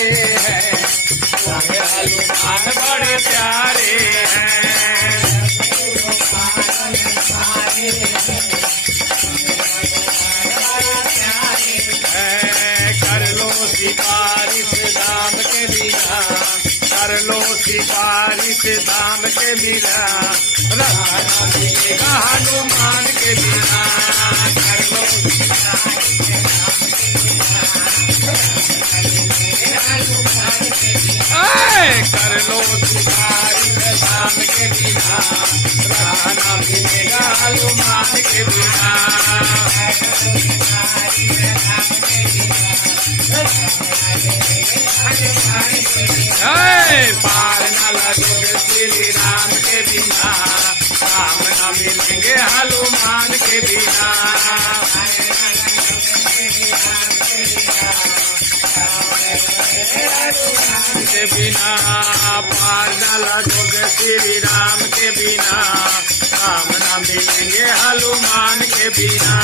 हैं, हनुमान बड़े प्यारे हैं। कर लो सिफारिश दाम के बिना, कर लो सिफारिश दाम के बिना, राना मिलेगा हनुमान के बिना। कर लो कर लो सिफारिश दाम के बिना, राना मिलेगा हनुमान के बिना। पार न लगोगे श्री राम के बिना, राम न मिलेंगे हनुमान के बिना। के बिना पार न लगोगे श्री राम के बिना, राम न मिलेंगे हनुमान के बिना।